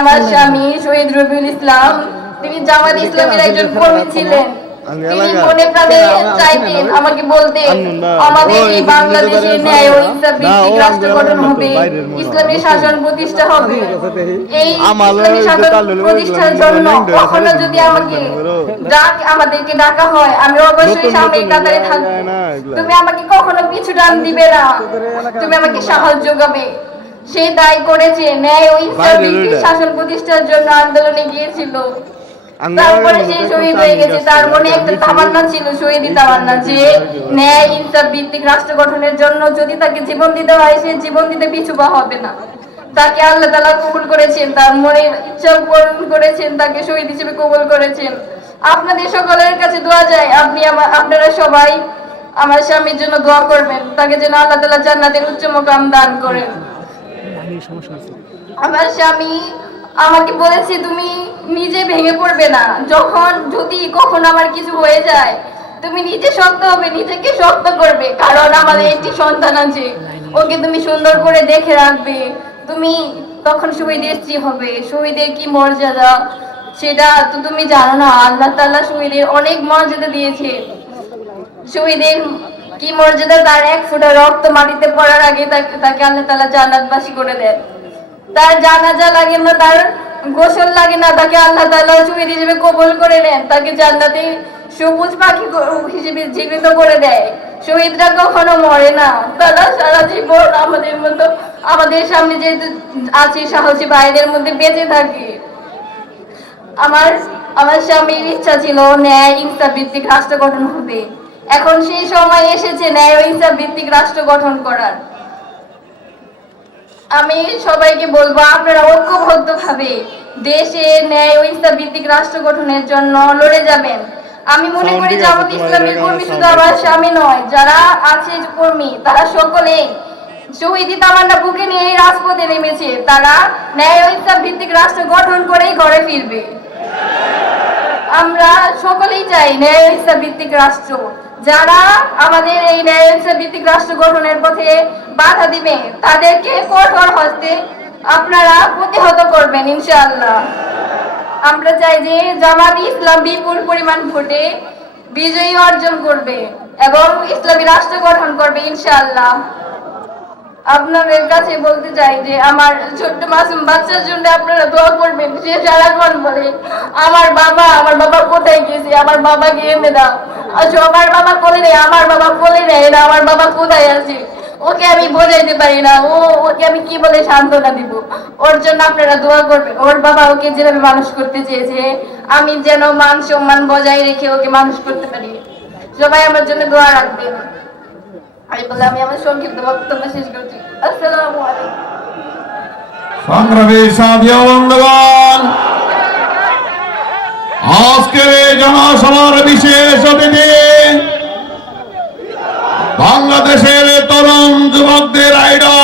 আমার স্বামী শহীদ রবিউল ইসলাম, তিনি জামাত ইসলামের একজন কর্মী ছিলেন। তিনি মনে প্রাণে চাইতেন আমাকে বলতে, আমাদের এই বাংলাদেশে ন্যায় ও ইনসাফ ভিত্তিক রাষ্ট্র গঠন হবে, ইসলামী শাসন প্রতিষ্ঠা হবে। এই ইসলামী শাসন প্রতিষ্ঠার জন্য কখনো যদি আমাদেরকে ডাকা হয়, আমি অবশ্যই সামনের কাতারে থাকবো। তুমি আমাকে কখনো পিছু টান দিবে না, তুমি আমাকে সাহায্য করবে। সে দায়ী করেছে ন্যায় ও ইনসাফ ভিত্তিক শাসন প্রতিষ্ঠার জন্য আন্দোলনে গিয়েছিল। তারপরে সে শহীদ হয়ে গেছে। তার মনে একটা তামান্না ছিল, শহীদি তামান্না, যে ন্যায় ইনসাফ ভিত্তিক রাষ্ট্র গঠনের জন্য যদি তাকে জীবন দিতে হয়, সে জীবন দিতে পিছু পা হবে না। তাকে আল্লাহ তাআলা কবুল করেছেন, তার মনের ইচ্ছা পূরণ করেছেন, তাকে শহীদ হিসেবে কবুল করেছেন। আপনাদের সকলের কাছে দোয়া যায়, আপনারা সবাই আমার স্বামীর জন্য দোয়া করবেন, তাকে যেন আল্লাহ তাআলা জান্নাতের উচ্চ মাকাম দান করেন। আমার স্বামী আমাকে বলেছে, তুমি নিজে ভেঙে পড়বে না, যদি কখনো আমার কিছু হয়ে যায়, তুমি নিজে শক্ত হবে, নিজেকে শক্ত করবে, কারণ আমাদের একটি সন্তান আছে, ওকে তুমি সুন্দর করে দেখে রাখবে। তুমি তখন শহীদের স্ত্রী হবে। শহীদের কি মর্যাদা সেটা তো তুমি জানো না। আল্লাহ তাআলা শহীদের অনেক মর্যাদা দিয়েছে। শহীদের কি মর্যাদা, তার এক ফোঁটা রক্ত মাটিতে পড়ার আগে তাকে আল্লাহ তাআলা জান্নাতবাসী করে দেন। তার জানাজা লাগে না, তার গোসল লাগে না, তাকে আল্লাহ তাআলা শহীদ হিসেবে কবুল করে নেন, তাকে জান্নাতে সবুজ পাখি হিসেবে জীবিত করে দেয়। শহীদরা কখনো মরে না, তারা সারা জীবন আমাদের মতো, আমাদের সামনে যে আছে সাহসী ভাইদের মধ্যে বেঁচে থাকে। আমার স্বামীর ইচ্ছা ছিল ন্যায় ইনসাফ ভিত্তিক রাষ্ট্র গঠন হবে। এখন সেই সময় এসেছে ন্যায় ও ইনসাফ ভিত্তিক রাষ্ট্র গঠন করার। আমি সবাইকে বলবো, আপনারা ঐক্যবদ্ধভাবে দেশে ন্যায় ও ইনসাফ ভিত্তিক রাষ্ট্র গঠনের জন্য লড়ে যাবেন। আমি মনে করি জামাত ইসলামের কর্মী শুধু আমার স্বামী নয়, যারা আছে কর্মী তারা সকলেই শহীদি তামান্না বুকে নিয়ে এই রাজপথে নেমেছে। তারা ন্যায় ও ইনসাফ ভিত্তিক রাষ্ট্র গঠন করেই ঘরে ফিরবে। আমরা সকলেই চাই ন্যায় ও ইনসাফ ভিত্তিক রাষ্ট্র। যারা আমাদের এই ন্যায় ও ইনসাফ ভিত্তিক রাষ্ট্র গঠনের পথে বাধা দিবে, তাদেরকে কঠোর হস্তে আপনারা প্রতিহত করবেন ইনশাআল্লাহ। আমরা চাই যে জামাত ইসলাম বিপুল পরিমাণ ভোটে বিজয়ী অর্জন করবে এবং ইসলামী রাষ্ট্র গঠন করবে ইনশাআল্লাহ। আপনাদের কাছে বলতে চাই যে আমার ছোট্ট মাসুম বাচ্চার জন্য আপনারা দোয়া করবেন। সে সারাক্ষণ বলে, আমার বাবা কোথায় গেছে, আমার বাবাকে এনে দাও। আমার বাবা কোলে নেই, আমার বাবা কোলে নেই, না আমার বাবা কোথায় আছে, ওকে আমি বোঝাইতে পারি না, ওকে আমি কি বলে সান্ত্বনা দিব। ওর জন্য আপনারা দোয়া করবেন। ওর বাবা ওকে যেভাবে মানুষ করতে চেয়েছে, আমি যেন মান সম্মান বজায় রেখে ওকে মানুষ করতে পারি। সবাই আমার জন্য দোয়া রাখবেন। আমি আমার সংক্ষিপ্ত বক্তব্য শেষ করছি। আসসালামু আলাইকুম। সংগ্রামী সাথী ও বন্ধুগণ, আজকের এই জনসভার বিশেষ অতিথি বাংলাদেশের তরুণ যুবকদের আইডল